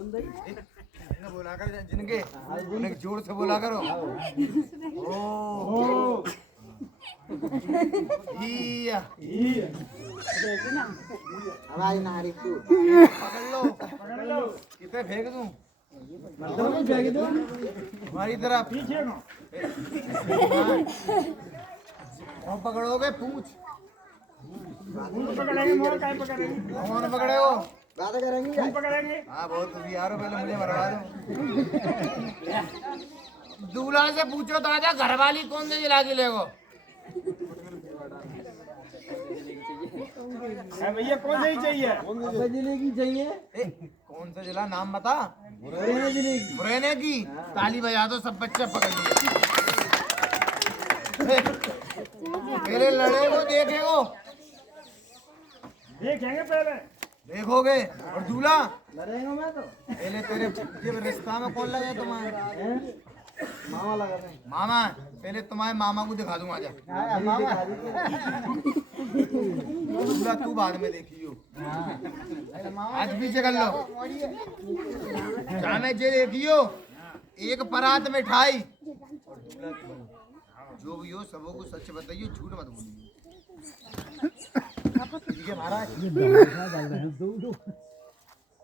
बोला कर जिनके उन्हें जोर से बोला करो। ओ आवाज ना आ रही तू पकड़ लो कितने फेंक दूं हमारी तरफ पीछे कौन पकड़ोगे पूछ पकड़ेंगे मोर काय पकड़ेंगे कौन पकड़े हो बात करेंगे हम पकड़ेंगे हाँ बहुत यारो पहले मुझे मरवा दो दूल्हा से पूछो तो आजा घरवाली कौन से जिला के लेगो भैया कौन सी चाहिए जिले की चाहिए कौन सा जिला नाम बता जिले की मुरैना की ताली बजा दो सब बच्चे पकड़ लिए पहले लड़े वो देखेगो देखेंगे पहले देखोगे और दूल्हा लड़ेगा मैं तो पहले तेरे जब रिश्ता में कौन लगे तुम्हारे मामा लगा रहे मामा पहले तुम्हारे मामा को दिखा दूंगा आजा मामा दूल्हा तू बाद में देखियो आज पीछे कर लो जाने जे देखियो एक परात मिठाई और दूल्हा की बहू जो भी हो सबों को सच बताइए झूठ मत बोलिए ठीक है महाराज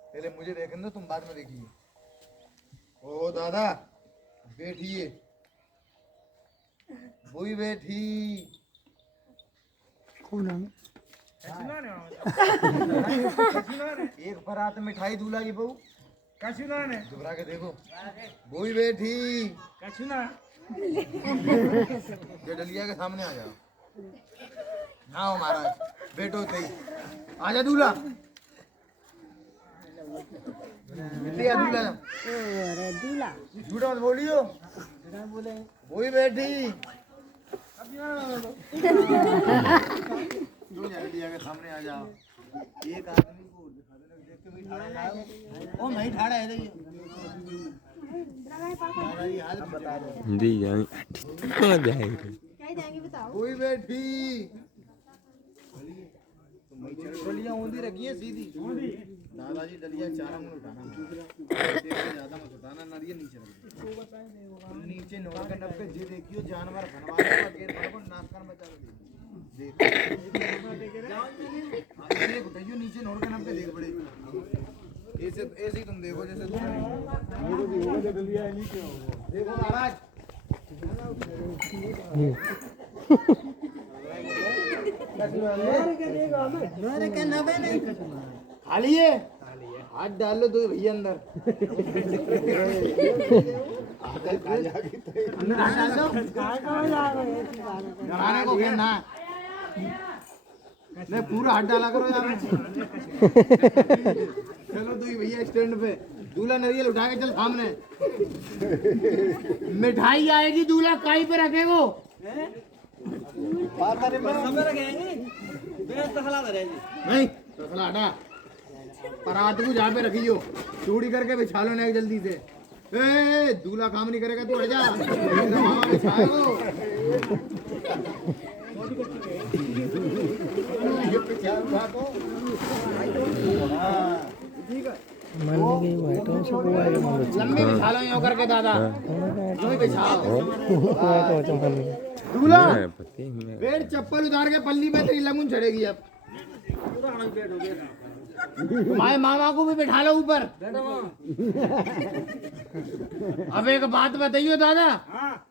पहले मुझे देखने दो तुम बाद में देखिए ओ दादा बैठिए वही बैठी एक परात मिठाई दूल्हा की बहू कछुना ने घबरा के देखो वही बैठी कछुना ये डलिया के सामने आ जाओ ना हो महाराज बैठो सही आजा दूल्हा दूल्हा दूल्हा झूठ मत बोलियो वही बैठी डलिया के सामने आ जाओ एक आदमी को दिखा देना देख के भी ठाड़ा जाओ ओ नहीं ठाड़ा है देखिए हाथ बता दो जी जाएंगे कहाँ जाएंगे क्या जाएंगे बताओ कोई बैठी डलिया ऊंधी रखी है सीधी दादाजी डलिया चारा में उठाना ज्यादा मत उठाना नारियल नीचे रख नीचे नोड़ के नब के जी देखियो जानवर बनवा गेर को नाक कान बचा के देख देख उठाइयो नीचे नोड़ के नब के देख बड़े ऐसे ऐसे ही तुम देखो जैसे देखो महाराज खाली है हाथ डाल लो दो भैया अंदर घराने को कहना नहीं पूरा हाथ डाला करो यार चलो दो भैया स्टैंड पे दूल्हा नारियल उठा के चल सामने मिठाई आएगी दूल्हा काई पे रखेगो नहीं तखला हटा परात को जहाँ पे रखियो चूड़ी करके बिछा लो ना जल्दी से ए दूल्हा काम नहीं करेगा तू हट जा मामा बिछाएगो लंबी बिछा लो यूं करके दादा यूं ही बिछाओ दूल्हा पेड़ चप्पल उतार के पल्ली में तेरी लगुन चढ़ेगी अब तुम्हारे मामा को भी बिठा लो ऊपर अब एक बात बताइयो दादा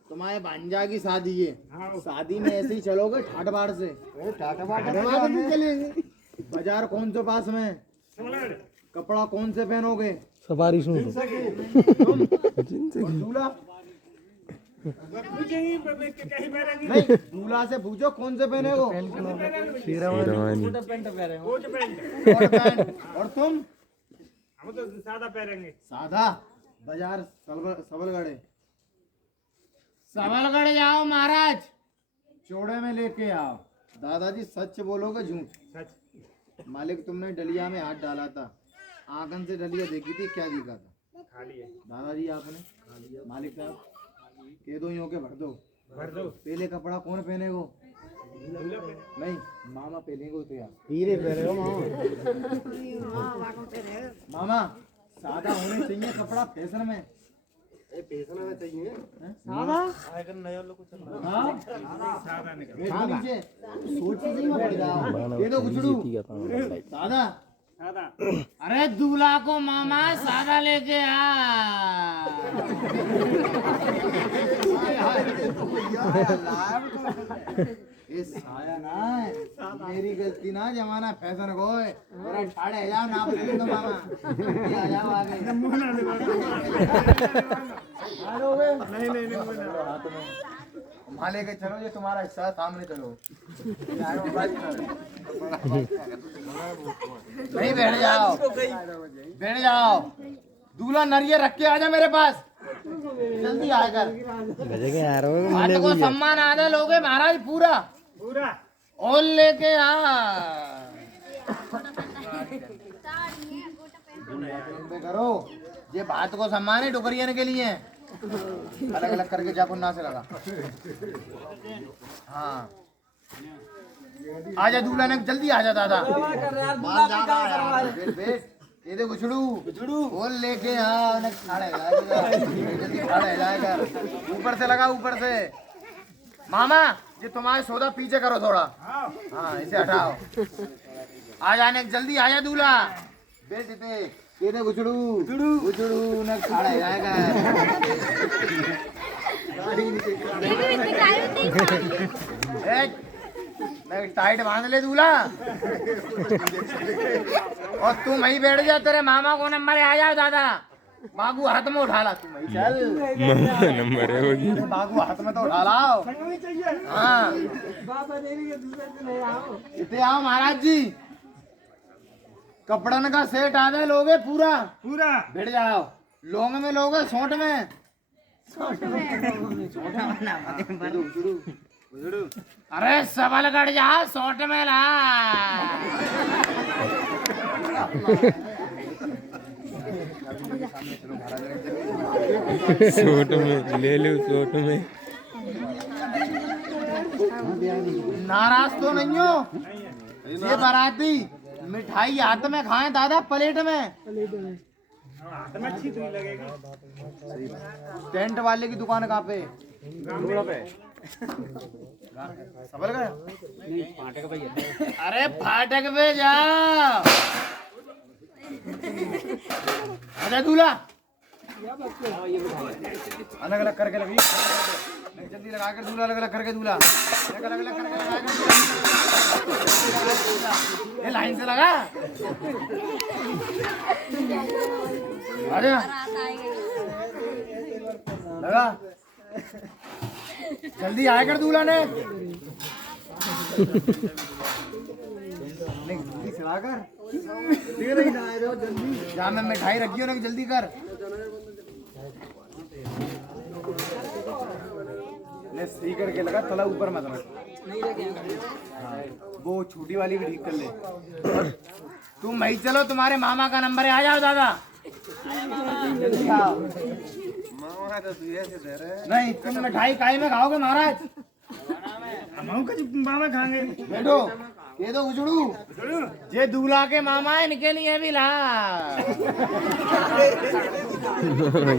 तुम्हारे भांजा की शादी है शादी में ऐसे ही चलोगे ठाट बाड़ से नहीं चलेंगे बाजार कौन से पास में कपड़ा कौन से पहनोगे सफारी सूट दूल्हा नहीं दूल्हा से पूछो कौन से पहने हो शेरवानी और तुम हम तो सादा पहनेंगे सादा बाजार सबलगढ़े सबलगढ़ जाओ महाराज चौड़े में लेके आओ दादाजी सच बोलोगे झूठ सच मालिक तुमने डलिया में हाथ डाला था आंगन से डलिया देखी थी क्या दिखा था खाली है दादाजी आपने मालिक साहब कह दो यूं के भर दो पहले कपड़ा कौन पहनेगो नहीं मामा पहनेगो तो यार हीरे पहने हो मामा सादा होने चाहिए कपड़ा फैशन में। सादा हाँ सादा निकल बैठ के नीचे सोच ही मत पड़ जाओ। ये तो गुचड़ू सादा। सादा अरे दूल्हा को मामा सादा लेके आ। ये साया ना है, मेरी गलती ना, जमाना फैशन को है। और ठाड़े जाओ ना बोल दो मामा, आ जाओ आगे। नहीं वहाँ लेके चलो, ये तुम्हारा हिस्सा है, सामने चलो। नहीं बैठ जाओ, बैठ जाओ। दूल्हा नरिये रख के आजा मेरे पास, जल्दी आकर। हाथ को सम्मान आधे लोगे महाराज पूरा पूरा और लेके आ। करो ये बात को सम्मान है डुकरियन के लिए, अलग अलग करके जाको ना से लगा। हाँ आजा दूल्हा ने, जल्दी आजा दादा। बैठ बैठ, ये दे गुछड़ू बोल लेके आ। खाड़े हिलाएगा, जल्दी खाड़े हिलाएगा। ऊपर से लगा, ऊपर से। मामा ये तुम्हारे सौदा पीछे करो थोड़ा, हाँ इसे हटाओ। आ जाने जल्दी, आजा दूल्हा। बैठ पे, ये दे गुछड़ू न खाड़ा हिलाएगा। टाइट बांध ले दूल्हा, और तुम वहीं बैठ जा। तेरे मामा को नंबर आ जाओ दादा। बाबू हाथ में उठा ला, तुम वहीं चल। नंबर है होगी। बाबू हाथ में तो उठा लाओ। हाँ इतने आओ महाराज जी, कपड़न का सेट आ गए, लोगे पूरा पूरा बैठ जाओ। लौंग में लोगे, सोंठ में? अरे सबल कट जा, सोट में ला। सूट में ले लो, सूट में। नाराज तो नहीं हो? ये बाराती मिठाई हाथ में खाएं दादा, प्लेट में। हाथ में अच्छी दूरी लगेगी। टेंट वाले की दुकान कहाँ पे? सबल गया? अरे फाटक पे जा। अरे दूल्हा अलग अलग करके लगी, जल्दी लगा कर दूल्हा, अलग अलग करके दूल्हा, अलग अलग करके लगा कर। ये लाइन से लगा। अरे लगा, जल्दी आया कर दूल्हा ने। नहीं जल्दी चला कर, जहाँ मैं मिठाई रखी हो ना, जल्दी कर। ले सही करके लगा, तला ऊपर मत रख। हाँ, वो छोटी वाली भी ठीक कर ले। तुम वही चलो, तुम्हारे मामा का नंबर है, आ जाओ दादा। मामा तो तू ऐसे दे रहे। नहीं तुम मिठाई काई में खाओगे महाराज? हम मामा खाएंगे। बैठो, ये तो उजड़ू ये दूल्हा के मामा है, इनके लिए भी ला।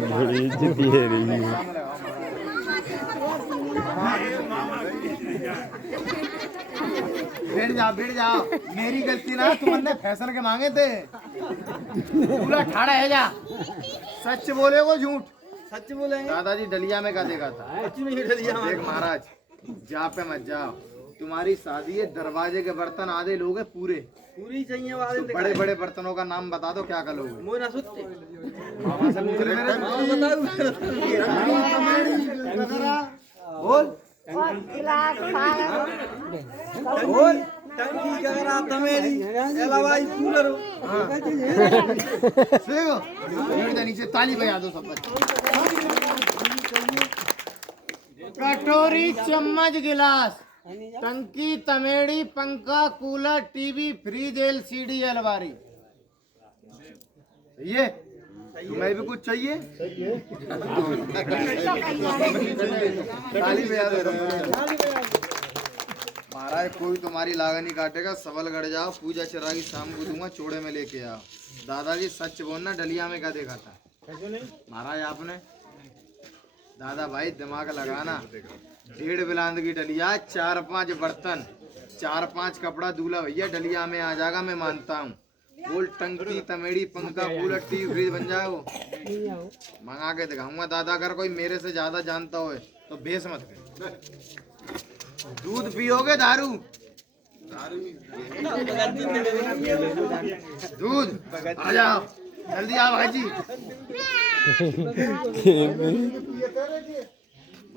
बड़ी इज्जती है रही। बैठ जाओ, मेरी गलती ना, तुमने फैशन के मांगे थे। दूल्हा ठाड़ा है जा। सच बोले वो झूठ? सच बोलेंगे दादाजी डलिया में का देखा था। देख महाराज, जा पे मत जाओ, तुम्हारी शादी है, दरवाजे के बर्तन आधे लोगे पूरे। पूरी चाहिए वाले। तो बड़े बड़े बर्तनों का नाम बता दो, क्या करोगे? मोय ना सुत्ते मामा से पूछ ले मेरे। बोल बोल टंकी कगरा तमेरी एलावाई कूलर। देखो नीचे ताली बजा दो सब। कटोरी, चम्मच, गिलास, टंकी, तमेड़ी, पंखा, कूलर, टीवी, फ्रिज, एलसीडी, अलमारी। ये तुम्हें भी कुछ चाहिए? ताली बजा दो। महाराज कोई तुम्हारी लागत नहीं काटेगा, सबल गड़ जाओ, पूजा चरा की शाम को दूंगा, चोड़े में लेके आओ। दादाजी सच बोलना, डलिया में क्या देखा था महाराज आपने? दादा भाई दिमाग लगाना, 1.5 बिलांद की डलिया, 4-5 बर्तन, 4-5 कपड़ा, दूल्हा भैया डलिया में आ जाएगा, मैं मानता हूँ। बोल टंकी, तमेड़ी, पंखा, कूलर, टीवी, फ्रिज बन जाए वो, मंगा के दिखाऊंगा। दादा अगर कोई मेरे से ज्यादा जानता हो तो बेस मत कर। दूध पियोगे दारू? दूध आ जाओ जल्दी आओ भाई जी,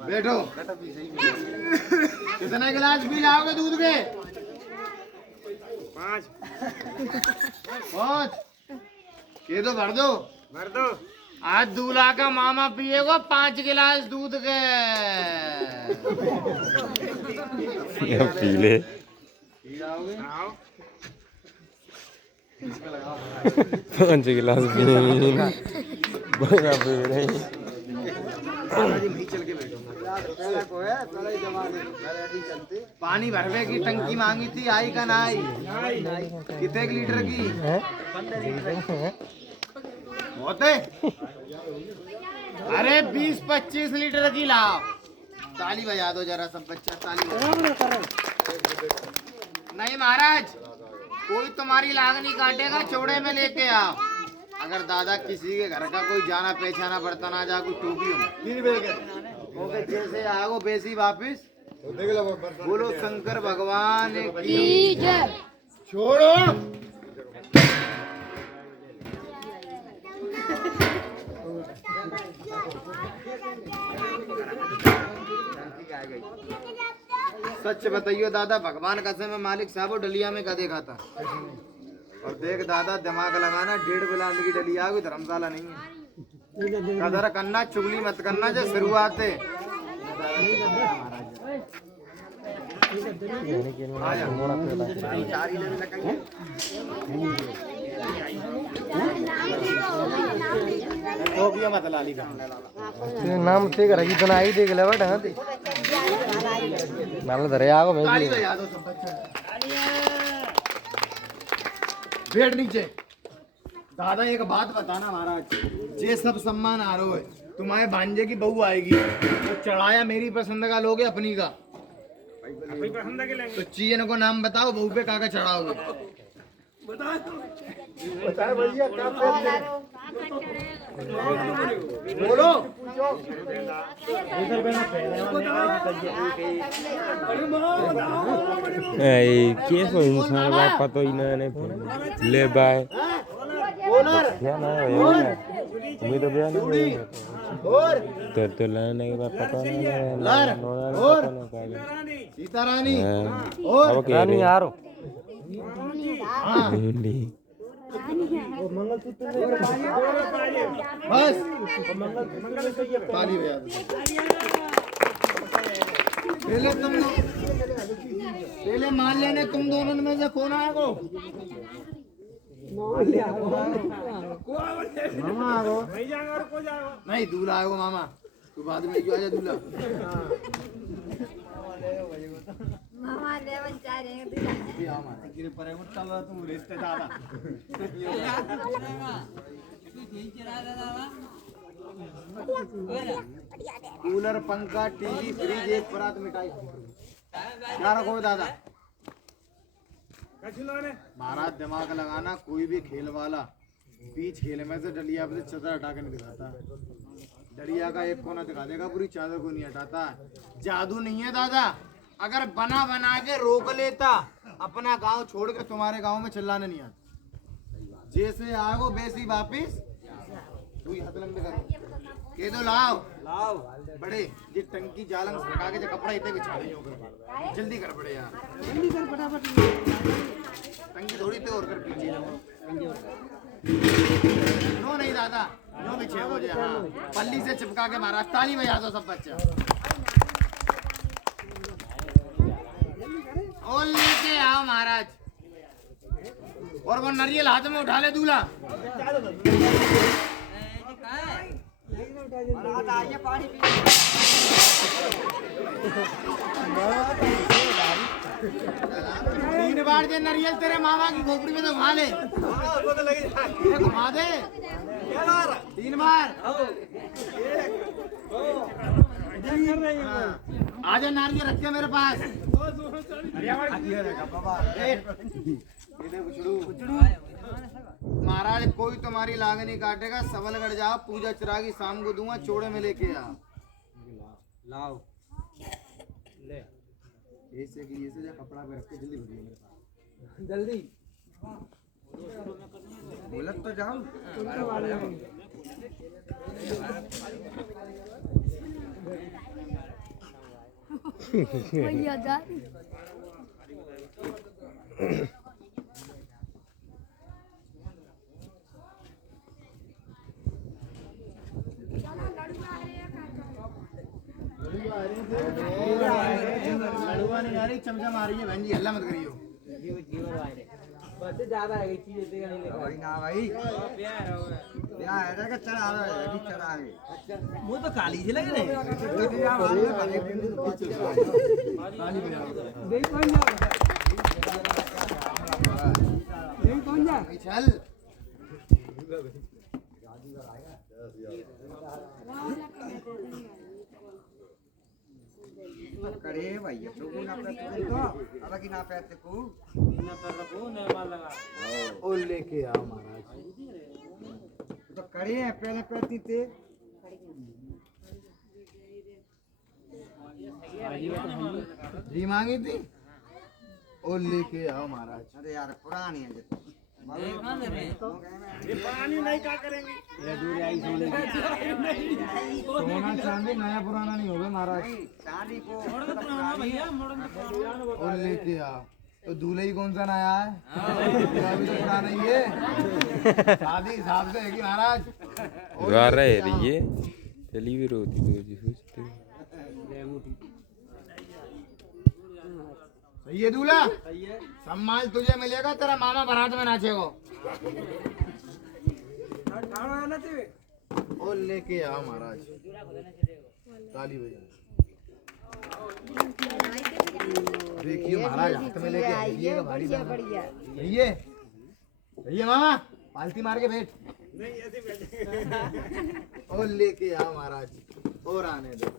बैठो। कितने गिलास पी लाओगे दूध के? 5 ये तो भर दो। आज दूल्हा का मामा पिएगा 5 गिलास दूध के। पी ले। पी जाओगे? 5 गिलास बड़ा पी रहे। चल के बैठो। पानी भरवे की टंकी मांगी थी, आई का ना आई? कितने लीटर की? बहुत है। अरे 20-25 लीटर की लाओ। ताली बजा दो जरा सब बच्चा, ताली बजा। नहीं महाराज, कोई तुम्हारी लाग नहीं काटेगा, चौड़े में लेके आओ। अगर दादा किसी के घर का कोई जाना पहचाना बर्तन आ जा, कोई टोपी हो जैसे आओ बेसी वापिस। बोलो शंकर भगवान की जय। छोड़ो सच बताइयो दादा, भगवान कसम है मालिक साहब, वो डलिया में का देखा था। और देख दादा दिमाग लगाना, 1.5 बिलांद की डलिया, कोई धर्मशाला नहीं है। कदर करना, चुगली मत करना, जो शुरुआत है। मत लाली का नाम से करेगी तो आई देख ले बेटा। नाम धरे आगो भाई। बैठ नीचे। दादा एक बात बताना महाराज, ये सब सम्मान आ रहा है, तुम्हारे भांजे की बहू आएगी तो चढ़ाया मेरी पसंद का लोगे अपनी का? तो चीन को नाम बताओ, बहू पे काका चढ़ाओगे? बताओ भैया क्या बोलो। कैसो इंसान बात पता ही ना ले बाय क्या ना उम्मीद है ना तो लाने के बाद पता नहीं सीता रानी और रानी यार बस ताली बजा दो। पहले मान लेने तुम दोनों में से कौन आएगो? मामा आगो नहीं, दूल्हा आएगो मामा, तू बाद में क्यों आजा दूल्हा? मामा ले बच्चा रे तुम रिश्तेदार कूलर, पंखा, टीवी, फ्रिज, एक परात मिठाई क्या रखोगे दादा? महाराज दिमाग लगाना, कोई भी खेल वाला बीच खेल में से डलिया पे चादर हटा के नहीं दिखाता। डलिया का एक कोना दिखा देगा, पूरी चादर को नहीं हटाता। जादू नहीं है दादा, अगर बना बना के रोक लेता, अपना गांव छोड़ के तुम्हारे गांव में चिल्लाने नहीं आता। जैसे आओ बेसी वापिस तू हाथ लंबे करो के दो लाओ लाओ बड़े ये टंकी जालंग सरका के जो कपड़ा इतने बिछा रही हो, जल्दी कर बड़े यार, जल्दी कर फटाफट। टंकी थोड़ी थे और कर पीछे नो नहीं दादा, नो बिछे हो जाए। हाँ पल्ली से चिपका के मारा। ताली बजा दो सब बच्चा। और लेके आओ महाराज, और वो नारियल हाथ में उठा ले दूल्हा। पानी 3 बार जे नारियल तेरे मामा की खोपड़ी में तो घुमा ले, घुमा दे 3 बार। आजा नारियल रख के मेरे पास। महाराज कोई तुम्हारी लाग नहीं काटेगा, सबलगढ़ जाओ, पूजा चिरागी शाम को दूंगा, चोड़े में लेके आ। लाओ ले ऐसे की ऐसे जा, कपड़ा पे रख के जल्दी भरिए मेरे पास, जल्दी बोलत तो जाओ। भैया जा लड़ुआ नहीं आ रही, चमचम आ रही है बहन जी, हल्ला मत करियो। ज्यादा है चीज नहीं ना भाई क्या है चढ़ा चढ़ाएंगे वो तो काली से लगे चल करे भाई लोगों ना पैसे को अब कि ना पैसे को ना पैसे को ने मार लगा ओ लेके आओ महाराज। तो करे हैं पहले पैसे थे जी मांगी थी, ओ लेके आओ महाराज। अरे यार पुरानी है ये पानी नहीं क्या करेंगे? सोना चांदी नया पुराना नहीं होगा महाराज। चांदी को और लेके आओ। तो दूल्हे ही कौन सा नया है? अभी तो पुराना ही है, शादी हिसाब से है कि महाराज। द्वारा है ये चली भी रोती तो जी सोचते सही है दूल्हा, सम्मान तुझे मिलेगा, तेरा मामा बारात में नाचेगा। और लेके आओ महाराज, ताली बजा। देखिए महाराज हाथ में लेके आइए, बढ़िया बढ़िया। सही है मामा, पालती मार के बैठ। और लेके आओ महाराज, और आने दो।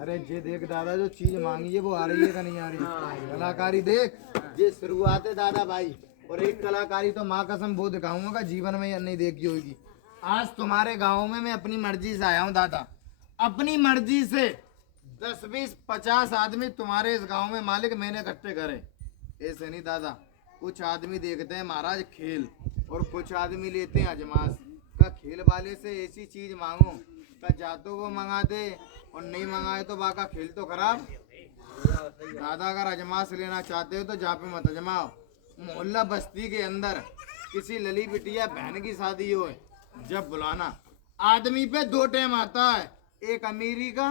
अरे जे देख दादा, जो चीज मांगी है वो आ रही है का नहीं आ रही? कलाकारी देख, ये शुरुआत है दादा भाई। और एक कलाकारी तो माँ कसम वो दिखाऊंगा, जीवन में नहीं देखी होगी। आज तुम्हारे गांव में मैं अपनी मर्जी से आया हूँ दादा, अपनी मर्जी से 10, 20, 50 आदमी तुम्हारे इस गांव में मालिक मैंने इकट्ठे करे। ऐसे नहीं दादा, कुछ आदमी देखते हैं महाराज खेल, और कुछ आदमी लेते हैं अजमास का। खेल वाले से ऐसी चीज मांगो का जा तो वो मंगा दे, और नहीं मंगाए तो बाका खेल तो खराब। दादा अगर अजमास लेना चाहते हो तो जा पे मत अजमाओ। मोहल्ला बस्ती के अंदर किसी लली बिटिया बहन की शादी हो, जब बुलाना आदमी पे 2 टाइम आता है, एक अमीरी का,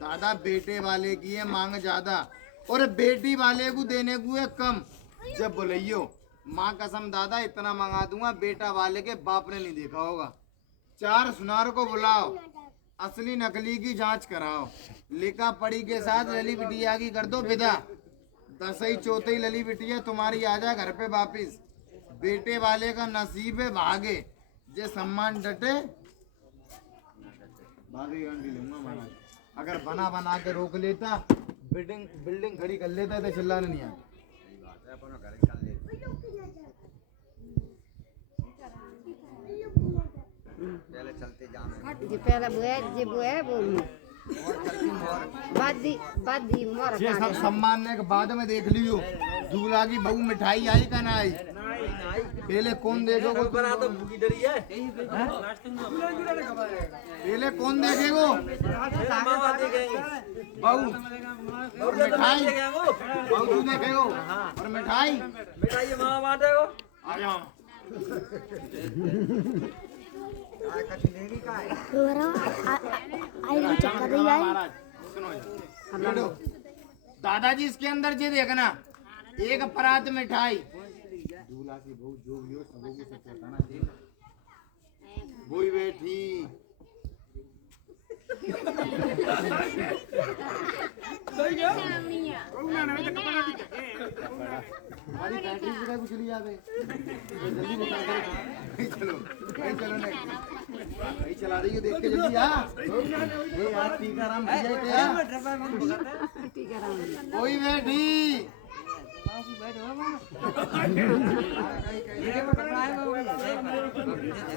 दादा बेटे वाले की है मांग ज्यादा, और बेटी वाले को देने को है कम। जब बुलाइयो माँ कसम दादा इतना मंगा दूंगा, बेटा वाले के बाप ने नहीं देखा होगा। 4 सुनार को बुलाओ, असली नकली की जांच कराओ, लिखा पढ़ी के साथ लली बिटिया की कर दो विदा। 10वीं 4वीं लली बिटिया तुम्हारी आ जा घर पे वापिस। बेटे वाले का नसीब है भागे, जे सम्मान डटे भागे लूंगा महाराज। अगर बना के रोक लेता, बिल्डिंग खड़ी कर लेता तो चिल्लाने नहीं आता। पहले चलते जाना जी पहला बुए जी बुए वो बादी मोर ये सब सम्मानने के बाद में देख लियो, दूल्हा की बहू मिठाई आई का ना आई? पहले कौन देखेगा? पहले कौन देखेगा? बहू और मिठाई, बहू तू देखेगा और मिठाई आ जाओ। सुनो दादाजी, इसके अंदर ये देखना, एक परात मिठाई, दूल्हा की बहू जो भी हो सबको कुछ बताना चाहिए। वही बैठी हमारी बैटरी से कुछ लिया बे जल्दी बता दे चलो चलो नहीं चला रही हो देख के जल्दी आ ये यार टीकाराम भैया क्या कोई बैठी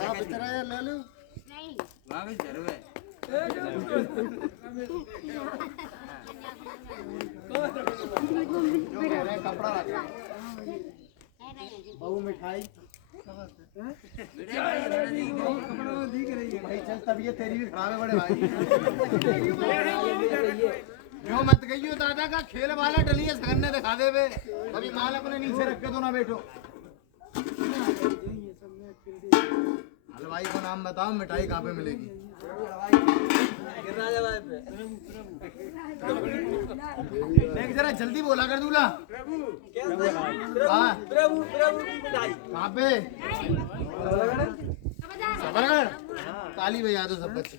आप इतना यार ले लो कपड़ा बहू मिठाई भाई चल तबीयत तेरी भी खराब है बड़े भाई क्यों मत गई हो दादा का खेल वाला डलिए सगन्ने दिखा दे बे अभी माल अपने नीचे रख के तो ना बैठो हलवाई को नाम बताओ मिठाई कहाँ पे मिलेगी मैं जरा जल्दी बोला कर दूल्हा कहाँ पे सबलगढ़ ताली बजा दो सब बच्चे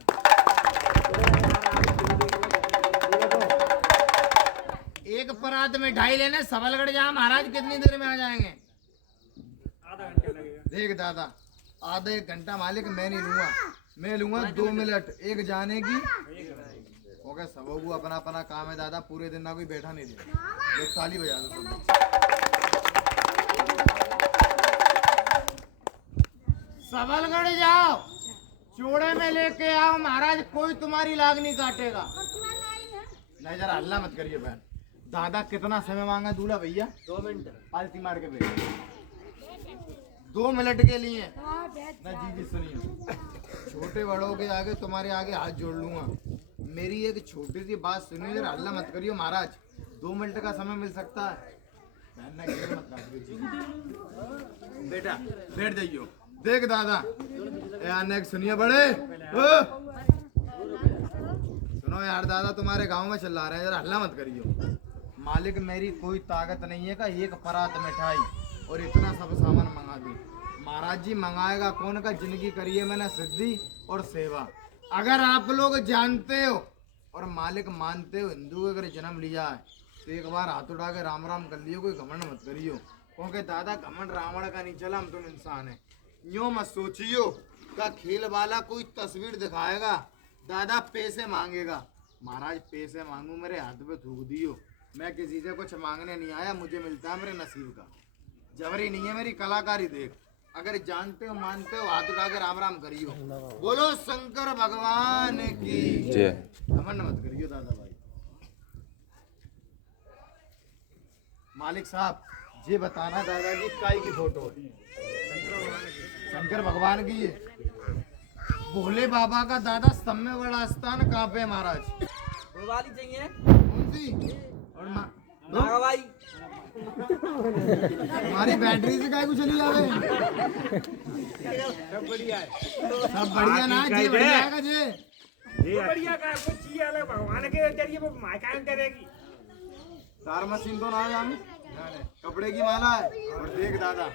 एक परात मिठाई लेने सबलगढ़ जा महाराज कितनी देर में आ जाएंगे देख दादा आधा एक घंटा मालिक मैं नहीं लूंगा मैं लूंगा 2 मिनट एक जाने की ओके सब अपना अपना काम है दादा पूरे दिन ना कोई बैठा नहीं दे एक ताली बजा दो सबलगढ़ जाओ चूड़े में लेके आओ महाराज कोई तुम्हारी लाग नहीं काटेगा नहीं जरा हल्ला मत करिए बहन दादा कितना समय मांगा दूल्हा भैया 2 मिनट पालती मार के बैठ 2 मिनट के लिए ना जी सुनिए छोटे बड़ों के आगे तुम्हारे आगे हाथ जोड़ लूंगा मेरी एक छोटी सी बात सुनिए जरा हल्ला मत करियो महाराज 2 मिनट का समय मिल सकता है बेटा बैठ जाइयो देख दादा यार सुनिए बड़े सुनो यार दादा तुम्हारे गांव में चल रहा है जरा हल्ला मत करियो मालिक मेरी कोई ताकत नहीं है का एक परात मिठाई और इतना सब सामान मंगा दूं महाराज जी मंगाएगा कौन का जिंदगी करिए मैंने सिद्धि और सेवा अगर आप लोग जानते हो और मालिक मानते हो हिंदू अगर जन्म लिया है तो एक बार हाथ उठा के राम राम कर लियो कोई घमंड मत करियो क्योंकि दादा घमंड रावण का नहीं चला हम तुम इंसान है यूं मत सोचियो का खेल वाला कोई तस्वीर दिखाएगा दादा पैसे मांगेगा महाराज पैसे मांगू मेरे हाथ पे थूक दियो मैं किसी से कुछ मांगने नहीं आया मुझे मिलता है मेरे नसीब का जबरी नहीं है मेरी कलाकारी देख अगर जानते हो मानते हो हाथ उठा के राम राम करियो बोलो शंकर भगवान की जय घमंड मत करियो दादा भाई मालिक साहब ये बताना दादाजी काय की फोटो शंकर भगवान की है भोले बाबा का दादा सब में बड़ा स्थान कहाँ पे महाराज वाली चाहिए कौन सी और भाई हमारी बैटरी से काय कुछ चली जावे सब बढ़िया है सब बढ़िया ना जी बढ़िया का जी बढ़िया का कुछ चाहिए अलग भगवान के जरिए वो मायकाएं करेगी तार मशीन तो ना जाऊं कपड़े की माला है और देख दादा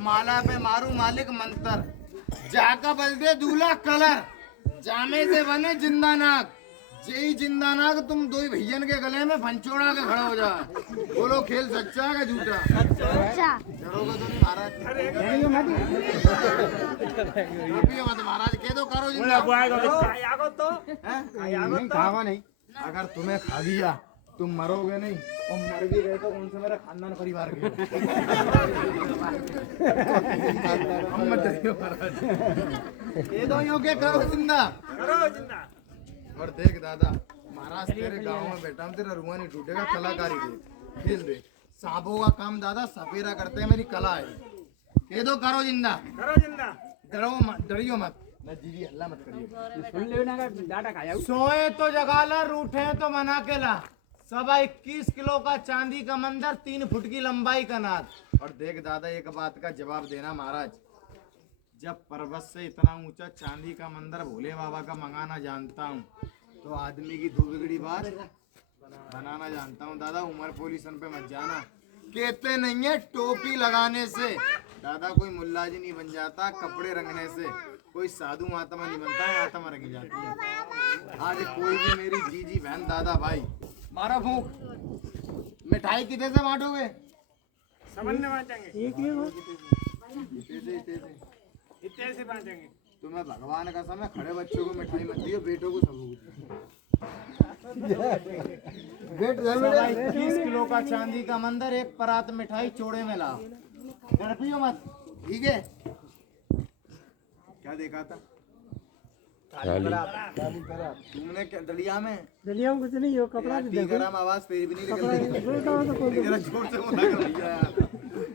माला पे मारू मालिक मंत्र जाका बल दे दूल्हा कलर जामे से बने जिंदा नाग जय जिंदा नाग तुम दो ही भैयन के गले में फंचोड़ा के खड़ा हो जा बोलो खेल सच्चा है झूठा डरोगे तो नहीं महाराज मत महाराज कह दो करो जिंदा खावा नहीं अगर तुम्हें खा लिया तुम मरोगे नहीं और मर भी गए तो कौन से मेरा खानदान परिवार के हम मत डरियो महाराज ये दो यूं के करो जिंदा और देख दादा महाराज तेरे गांव में बैठा हूं तेरा रुआ नहीं टूटेगा कलाकारी दे खेल दे सांपों का काम दादा सपेरा करते हैं मेरी कला है ये दो करो जिंदा डरियो मत ना जी हल्ला मत करियो सुन ले ना डाटा खाया सोए तो जगा ला रूठे तो मना के ला 21 किलो का चांदी का मंदिर 3 फुट की लंबाई का नाद और देख दादा एक बात का जवाब देना महाराज जब पर्वत से इतना ऊंचा चांदी का मंदिर भोले बाबा का मंगाना जानता हूँ तो आदमी की 2 बिगड़ी बात बनाना जानता हूँ दादा उमर पोल्यूशन पे मत जाना कहते नहीं है टोपी लगाने से दादा कोई मुल्ला जी नहीं बन जाता कपड़े रंगने से कोई साधु महात्मा नहीं बनता है आत्मा रखी जाती है आज कोई भी मेरी जीजी बहन दादा भाई मारा फूंक मिठाई कितने से बांटोगे? समन्वय बांटेंगे इतने से बांटेंगे। तुम्हें भगवान का समय खड़े बच्चों को मिठाई मत दियो, बेटों को सब बेट 20 किलो का चांदी का मंदिर, एक परात मिठाई चोड़े में लाओ, डर पियो मत, ठीक है? क्या देखा था तुमने? क्या दलिया में कुछ नहीं हो, कपड़ा गरम आवाज तेरी भी नहीं निकलती, जरा जोर से बोला कर भैया यार।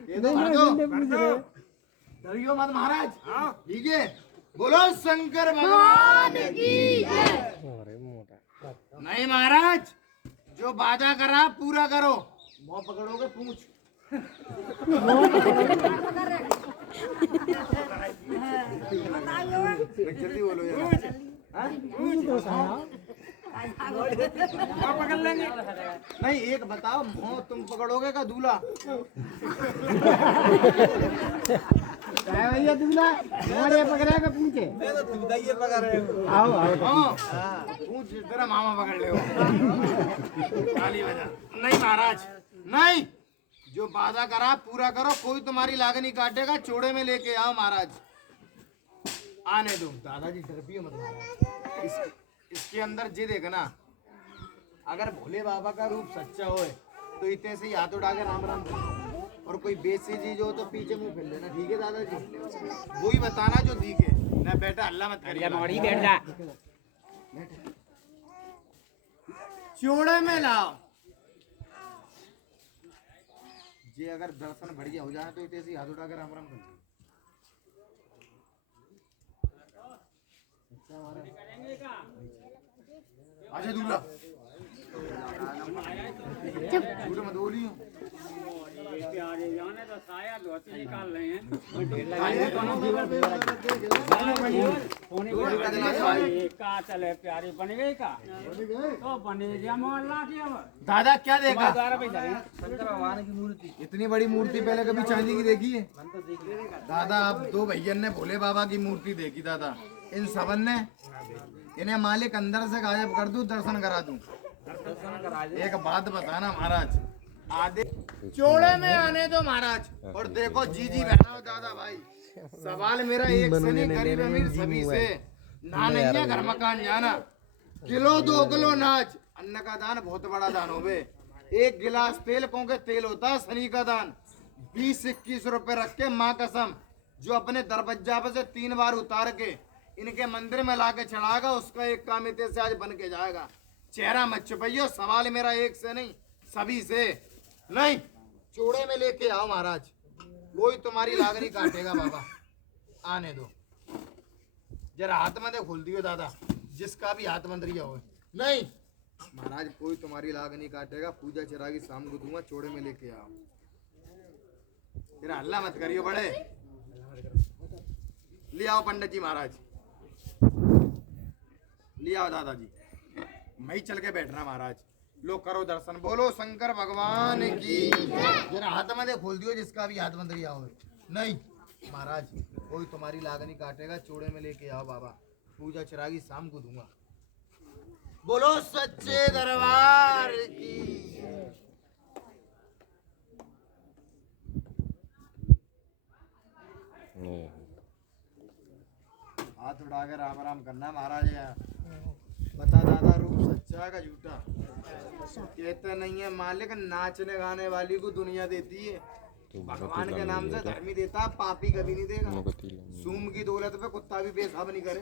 ये तो भर दो, डरियो मत महाराज, ठीक है? बोलो शंकर भगवान की जय। नहीं महाराज, जो वादा करा पूरा करो। मुंह पकड़ोगे पूछ जल्दी बोलो यार। पकड़ लेंगे। नहीं एक बताओ, मुंह तुम पकड़ोगे का दूल्हा? भैया दूल्हा हमारे पकड़ेगा, पूछे मैं तो दूधा ही पकड़ रहे हो। आओ आओ पूछ, तेरा मामा पकड़ ले ताली बजा। नहीं महाराज नहीं, जो वादा करा पूरा करो, कोई तुम्हारी लागनी काटेगा, चोड़े में लेके आओ महाराज। आने दो दादाजी, डरपियो मत महाराज। इसके अंदर जी देखना, अगर भोले बाबा का रूप सच्चा हो तो इतने से ही हाथ उठा के राम राम बोलो, और कोई बेसी चीज हो तो पीछे मुंह फेर लेना, ठीक है दादाजी? वही बताना जो दिखे ना, बेटा अल्लाह मत करिए। बैठ जा। चोड़े में लाओ जी, अगर दर्शन बढ़िया हो जाए तो इतने से ही हाथ उठा के राम राम कर। अच्छा दूल्हा झूठ मत बोलियो। चले प्यारी बन गई का तो बने मोहल्ला की। अब दादा क्या देखा? शंकर भगवान की मूर्ति, इतनी बड़ी मूर्ति पहले कभी चांदी की देखी है? दादा अब दो भैया ने भोले बाबा की मूर्ति देखी दादा, इन सबन ने इन्हें मालिक अंदर से गायब कर दूं, दर्शन करा दूं। एक बात बताना महाराज, आधे चोड़े में आने दो महाराज। और देखो जीजी बैठा हो दादा भाई, सवाल मेरा एक से नहीं, गरीब अमीर सभी से ना नहीं है घर मकान जाना, किलो 2 किलो नाच, अन्न का दान बहुत बड़ा दान हो बे। 1 गिलास तेल कौन के तेल होता है शनि का दान, 20-21 रुपए रख के माँ कसम, जो अपने दरबज्जा पे से 3 बार उतार के इनके मंदिर में लाके चढ़ाएगा, उसका एक काम इतने से आज बन के जाएगा। चेहरा मत छुपाइयो, सवाल मेरा एक से नहीं सभी से। नहीं चूड़े में लेके आओ महाराज, कोई तुम्हारी लागनी काटेगा बाबा। आने दो जरा, हाथ में खोल दियो दादा, जिसका भी हाथ मंत्रिया हो। नहीं महाराज, कोई तुम्हारी लागनी काटेगा, पूजा चिरागी शाम को दूंगा, चूड़े में लेके आओ। तेरा हल्ला मत करियो बड़े। ले आओ पंडित जी महाराज, ले आओ दादाजी, मैं ही चल के बैठना महाराज। लो करो दर्शन, बोलो शंकर भगवान की। जरा हाथ में खोल दियो, जिसका भी हाथ मंदिर आओ। नहीं महाराज, कोई तुम्हारी लागनी काटेगा, चूड़े में लेके आओ बाबा, पूजा चिरागी शाम को दूंगा। बोलो सच्चे दरबार की। हाथ उठा के राम राम करना महाराज यार। बता दादा, रूप सच्चा है का झूठा? कहते नहीं है मालिक, नाचने गाने वाली को दुनिया देती है, भगवान के नाम से धर्मी देता, पापी कभी नहीं देगा। सूम की दौलत पे कुत्ता भी पेशाब नहीं करे।